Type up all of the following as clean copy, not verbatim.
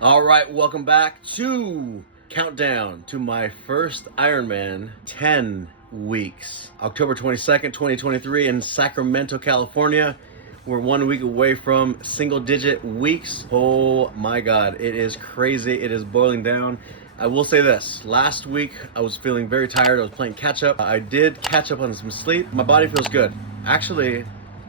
All right, welcome back to countdown to my first Ironman, 10 weeks. October 22nd, 2023 in Sacramento, California. We're 1 week away from single digit weeks. Oh my God, it is crazy. It is boiling down. I will say this, last week I was feeling very tired. I was playing catch up. I did catch up on some sleep. My body feels good. Actually,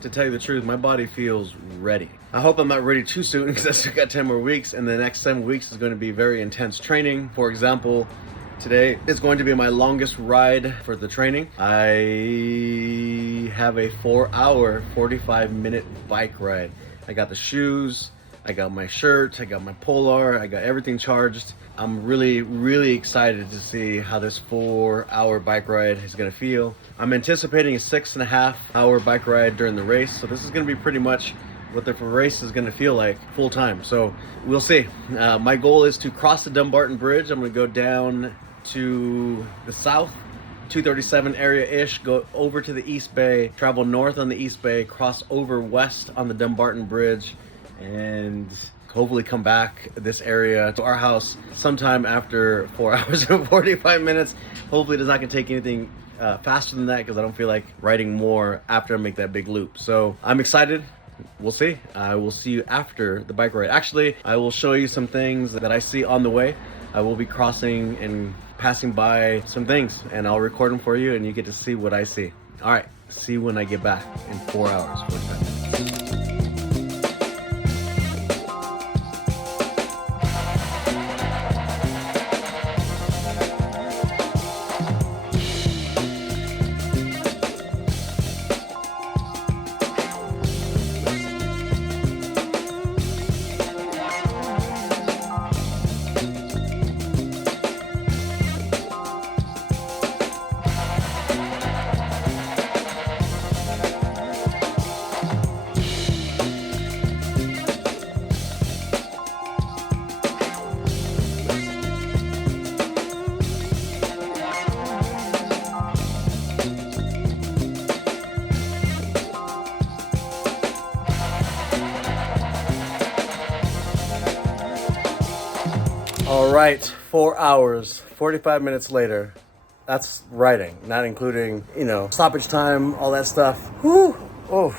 to tell you the truth, my body feels ready. I hope I'm not ready too soon because I still got 10 more weeks, and the next 7 weeks is going to be very intense training. For example, today is going to be my longest ride for the training. I have a 4-hour, 45-minute bike ride. I got the shoes, I got my shirt, I got my Polar, I got everything charged. I'm really excited to see how this 4-hour bike ride is gonna feel. I'm anticipating a 6.5-hour bike ride during the race, so this is gonna be pretty much what the race is gonna feel like full time. So we'll see. My goal is to cross the Dumbarton Bridge. I'm gonna go down to the south, 237 area-ish, go over to the East Bay, travel north on the East Bay, cross over west on the Dumbarton Bridge, and hopefully come back this area to our house sometime after 4 hours and 45 minutes. Hopefully it is not gonna take anything faster than that because I don't feel like riding more after I make that big loop. So I'm excited. We'll see. I will see you after the bike ride. Actually, I will show you some things that I see on the way. I will be crossing and passing by some things, and I'll record them for you, and you get to see what I see. All right, see you when I get back in 4 hours, 45 minutes. All right, 4 hours, 45 minutes later. That's riding, not including, stoppage time, all that stuff. Whew. Oh,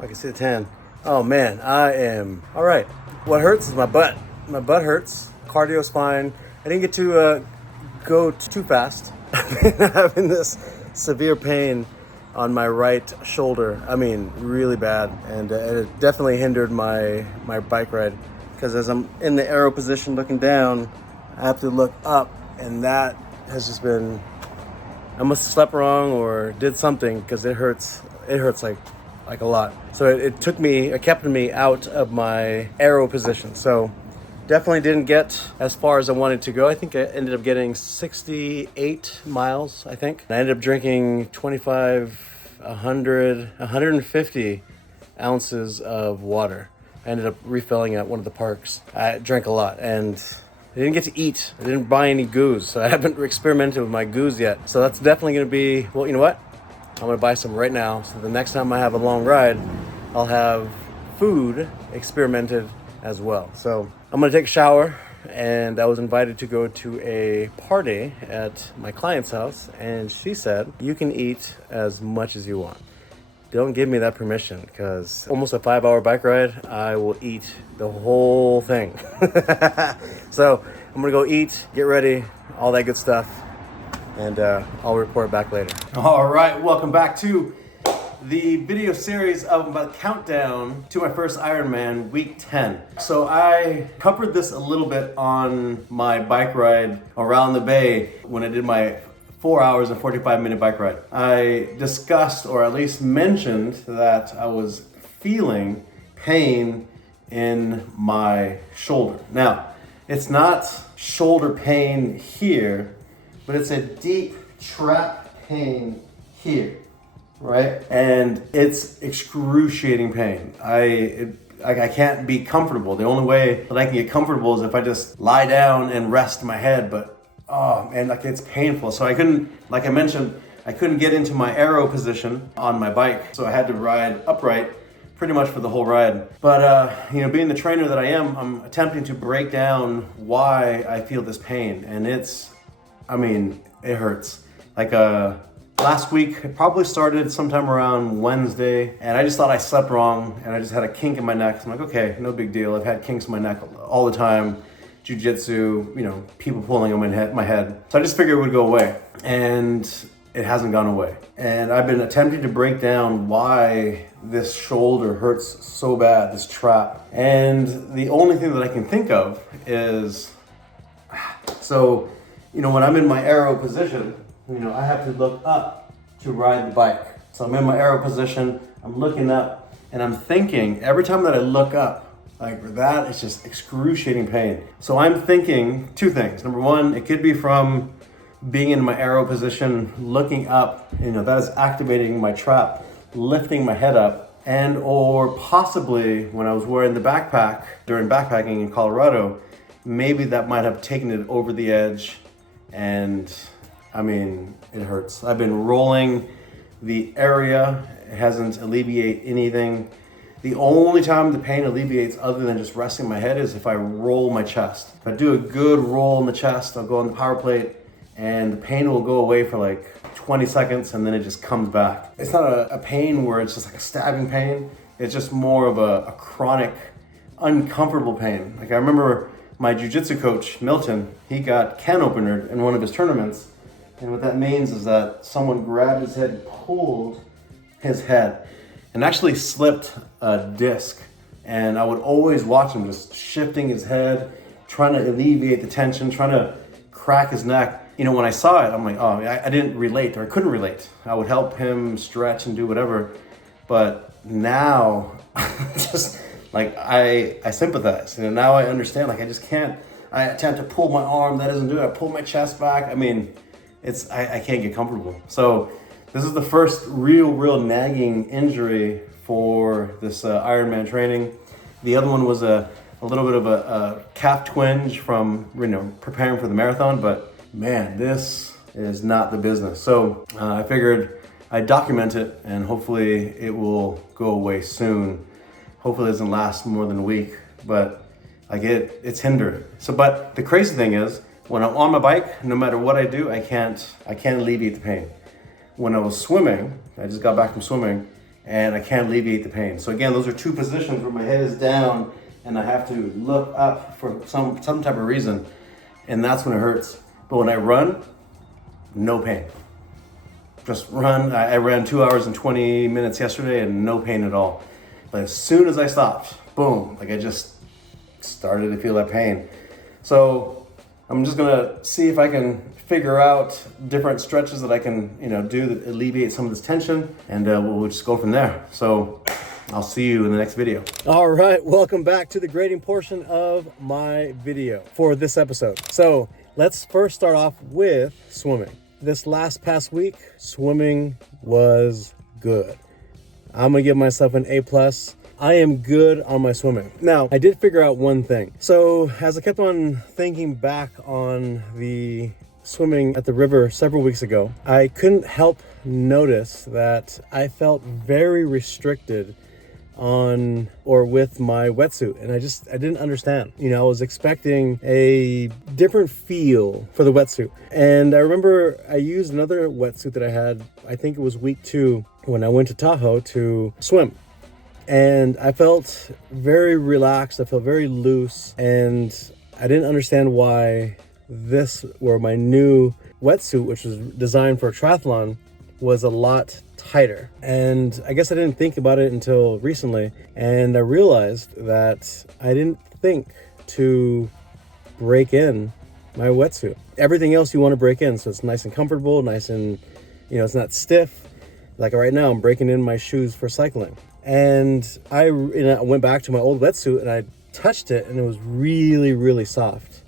I can see the tan. Oh man, I am all right. What hurts is my butt. My butt hurts. Cardio's fine. I didn't get to go too fast. I've been having this severe pain on my right shoulder. I mean, really bad, and it definitely hindered my bike ride. Because as I'm in the arrow position looking down, I have to look up, and that has just been, I must have slept wrong or did something because it hurts like a lot. So it kept me out of my arrow position. So definitely didn't get as far as I wanted to go. I think I ended up getting 68 miles, I think. I ended up drinking 150 ounces of water. I ended up refilling at one of the parks. I drank a lot, and I didn't get to eat. I didn't buy any goose, so I haven't experimented with my goose yet. So that's definitely gonna be, well, you know what? I'm gonna buy some right now, so the next time I have a long ride, I'll have food experimented as well. So I'm gonna take a shower, and I was invited to go to a party at my client's house, and she said, you can eat as much as you want. Don't give me that permission, because almost a 5-hour bike ride, I will eat the whole thing. So I'm gonna go eat, get ready, all that good stuff, and I'll report back later. All right, welcome back to the video series of my countdown to my first Ironman, week 10. So I covered this a little bit on my bike ride around the bay when I did my 4 hours and 45-minute bike ride. I discussed, or at least mentioned, that I was feeling pain in my shoulder. Now, it's not shoulder pain here, but it's a deep trap pain here, right? And it's excruciating pain. I can't be comfortable. The only way that I can get comfortable is if I just lie down and rest my head, but oh man, like it's painful. So I couldn't, like I mentioned, I couldn't get into my arrow position on my bike. So I had to ride upright pretty much for the whole ride. But being the trainer that I am, I'm attempting to break down why I feel this pain, and it hurts. Like last week, it probably started sometime around Wednesday, and I just thought I slept wrong, and I just had a kink in my neck. So I'm like, okay, no big deal. I've had kinks in my neck all the time. Jiu-jitsu, people pulling on my head. So I just figured it would go away, and it hasn't gone away. And I've been attempting to break down why this shoulder hurts so bad, this trap. And the only thing that I can think of is, when I'm in my arrow position, I have to look up to ride the bike. So I'm in my arrow position, I'm looking up, and I'm thinking, every time that I look up, like that, it's just excruciating pain. So I'm thinking two things. Number one, it could be from being in my arrow position, looking up, that is activating my trap, lifting my head up, and or possibly when I was wearing the backpack during backpacking in Colorado, maybe that might have taken it over the edge, and it hurts. I've been rolling the area, it hasn't alleviated anything. The only time the pain alleviates other than just resting my head is if I roll my chest. If I do a good roll in the chest, I'll go on the power plate and the pain will go away for like 20 seconds and then it just comes back. It's not a pain where it's just like a stabbing pain. It's just more of a chronic, uncomfortable pain. Like I remember my jiu-jitsu coach, Milton, he got can openered in one of his tournaments. And what that means is that someone grabbed his head, pulled his head, and actually slipped a disc. And I would always watch him just shifting his head, trying to alleviate the tension, trying to crack his neck. When I saw it, I'm like, oh, I didn't relate, or I couldn't relate. I would help him stretch and do whatever. But now, just like I sympathize. Now I understand. Like I just can't. I attempt to pull my arm, that doesn't do it. I pull my chest back. I can't get comfortable. So this is the first real nagging injury for this Ironman training. The other one was a little bit of a calf twinge from preparing for the marathon, but man, this is not the business. So I figured I'd document it and hopefully it will go away soon. Hopefully it doesn't last more than a week, but it's hindered. So, but the crazy thing is, when I'm on my bike, no matter what I do, I can't alleviate the pain. When I was swimming, I just got back from swimming, and I can't alleviate the pain. So again, those are two positions where my head is down, and I have to look up for some type of reason, and that's when it hurts. But when I run, no pain. Just run. I ran 2 hours and 20 minutes yesterday, and no pain at all. But as soon as I stopped, boom, like I just started to feel that pain. So I'm just gonna see if I can figure out different stretches that I can, do that alleviate some of this tension, and we'll just go from there. So I'll see you in the next video. All right, welcome back to the grading portion of my video for this episode. So let's first start off with swimming. This past week, swimming was good. I'm gonna give myself an A+. I am good on my swimming. Now, I did figure out one thing. So as I kept on thinking back on the swimming at the river several weeks ago, I couldn't help notice that I felt very restricted on or with my wetsuit, and I didn't understand. I was expecting a different feel for the wetsuit. And I remember I used another wetsuit that I had, I think it was week 2, when I went to Tahoe to swim. And I felt very relaxed, I felt very loose, and I didn't understand why my new wetsuit, which was designed for a triathlon, was a lot tighter. And I guess I didn't think about it until recently, and I realized that I didn't think to break in my wetsuit. Everything else you want to break in, so it's nice and comfortable, nice and, it's not stiff. Like right now, I'm breaking in my shoes for cycling. And I went back to my old wetsuit and I touched it, and it was really, really soft.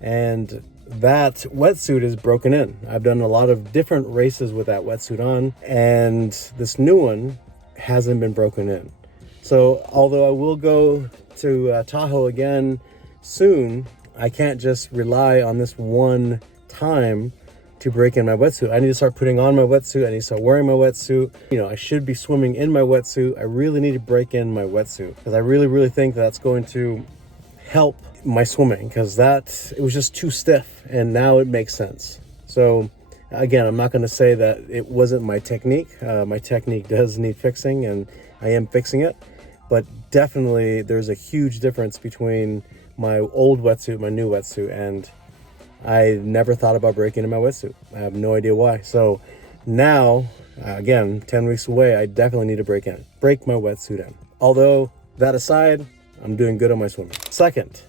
And that wetsuit is broken in. I've done a lot of different races with that wetsuit on, and this new one hasn't been broken in. So although I will go to Tahoe again soon, I can't just rely on this one time to break in my wetsuit. I need to start putting on my wetsuit. I need to start wearing my wetsuit. I should be swimming in my wetsuit. I really need to break in my wetsuit because I really think that's going to help my swimming, because it was just too stiff, and now it makes sense. So again, I'm not going to say that it wasn't my technique. My technique does need fixing, and I am fixing it. But definitely there's a huge difference between my old wetsuit, my new wetsuit, and I never thought about breaking in my wetsuit. I have no idea why. So now, again, 10 weeks away, I definitely need to break my wetsuit in. Although, that aside, I'm doing good on my swimming. Second,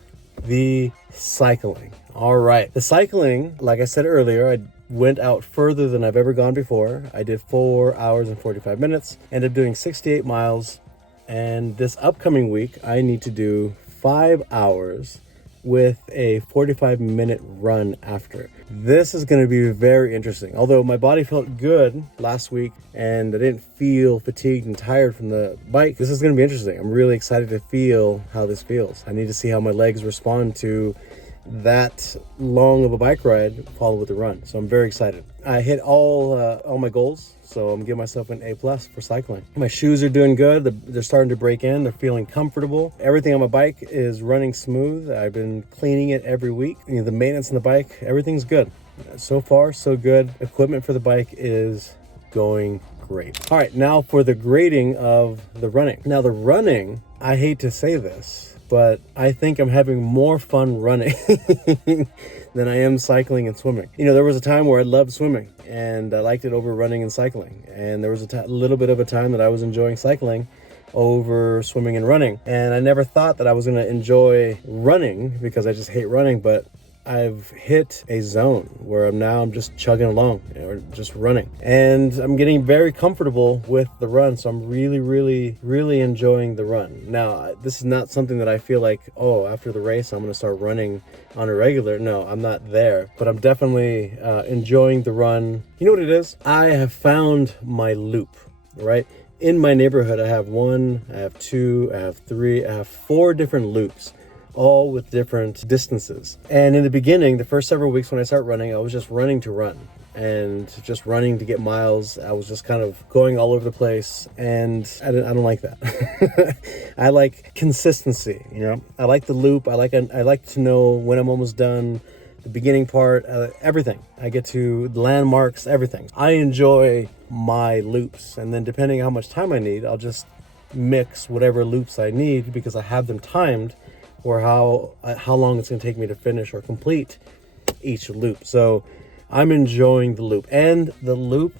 the cycling. All right. The cycling, like I said earlier, I went out further than I've ever gone before. I did 4 hours and 45 minutes, ended up doing 68 miles. And this upcoming week, I need to do 5 hours with a 45-minute run after. This is going to be very interesting. Although my body felt good last week and I didn't feel fatigued and tired from the bike, this is going to be interesting. I'm really excited to feel how this feels. I need to see how my legs respond to that long of a bike ride followed with the run. So I'm very excited. I hit all my goals, so I'm giving myself an A+ for cycling. My shoes are doing good. They're starting to break in. They're feeling comfortable. Everything on my bike is running smooth. I've been cleaning it every week. The maintenance on the bike, everything's good. So far, so good. Equipment for the bike is going great. All right, now for the grading of the running. Now the running, I hate to say this, but I think I'm having more fun running than I am cycling and swimming. There was a time where I loved swimming and I liked it over running and cycling. And there was a little bit of a time that I was enjoying cycling over swimming and running. And I never thought that I was going to enjoy running because I just hate running, but I've hit a zone where I'm just chugging along, or just running. And I'm getting very comfortable with the run. So I'm really enjoying the run. Now, this is not something that I feel like, after the race, I'm going to start running on a regular. No, I'm not there, but I'm definitely enjoying the run. You know what it is? I have found my loop, right? In my neighborhood, I have 1, I have 2, I have 3, I have 4 different loops, all with different distances. And in the beginning, the first several weeks when I start running, I was just running to run and just running to get miles. I was just kind of going all over the place, and I don't like that. I like consistency, I like the loop. I like to know when I'm almost done, the beginning part, everything. I get to landmarks, everything. I enjoy my loops, and then depending on how much time I need, I'll just mix whatever loops I need because I have them timed, or how long it's going to take me to finish or complete each loop. So I'm enjoying the loop. And the loop,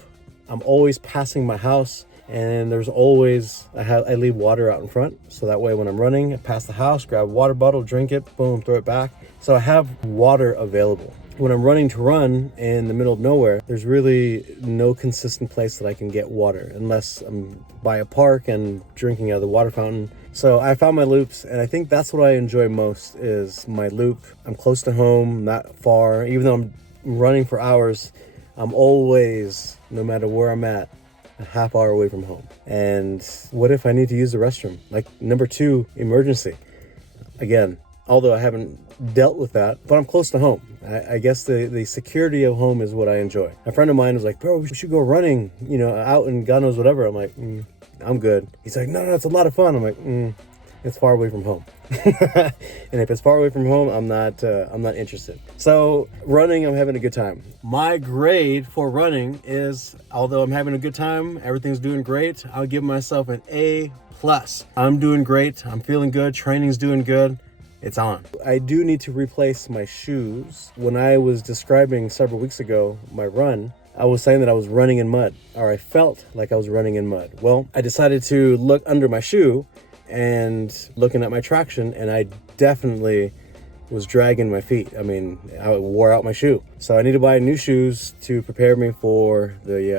I'm always passing my house, and there's always, I leave water out in front. So that way when I'm running, I pass the house, grab a water bottle, drink it, boom, throw it back. So I have water available. When I'm running to run in the middle of nowhere, there's really no consistent place that I can get water unless I'm by a park and drinking out of the water fountain. So I found my loops, and I think that's what I enjoy most is my loop. I'm close to home, not far. Even though I'm running for hours, I'm always, no matter where I'm at, a half hour away from home. And what if I need to use the restroom? Like number 2, emergency. Again, although I haven't dealt with that, but I'm close to home. I guess the security of home is what I enjoy. A friend of mine was like, bro, we should go running, out and God knows whatever. I'm like, I'm good. He's like, no, it's a lot of fun. I'm like, it's far away from home. And if it's far away from home, I'm not interested. So running, I'm having a good time. My grade for running is, although I'm having a good time, everything's doing great, I'll give myself an A+. I'm doing great. I'm feeling good. Training's doing good. It's on. I do need to replace my shoes. When I was describing several weeks ago my run, I was saying that I was running in mud, or I felt like I was running in mud. Well, I decided to look under my shoe and looking at my traction, and I definitely was dragging my feet. I mean, I wore out my shoe. So I need to buy new shoes to prepare me for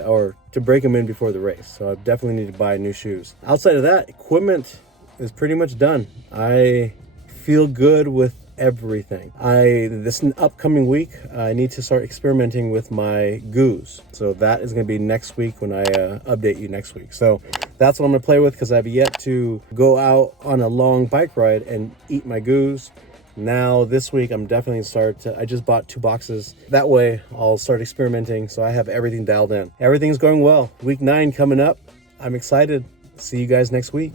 or to break them in before the race. So I definitely need to buy new shoes. Outside of that, equipment is pretty much done. I feel good with everything. This upcoming week, I need to start experimenting with my goos. So that is going to be next week when I update you next week. So that's what I'm going to play with because I've yet to go out on a long bike ride and eat my goos. Now this week I'm definitely I just bought 2 boxes. That way I'll start experimenting so I have everything dialed in. Everything's going well. Week 9 coming up. I'm excited. See you guys next week.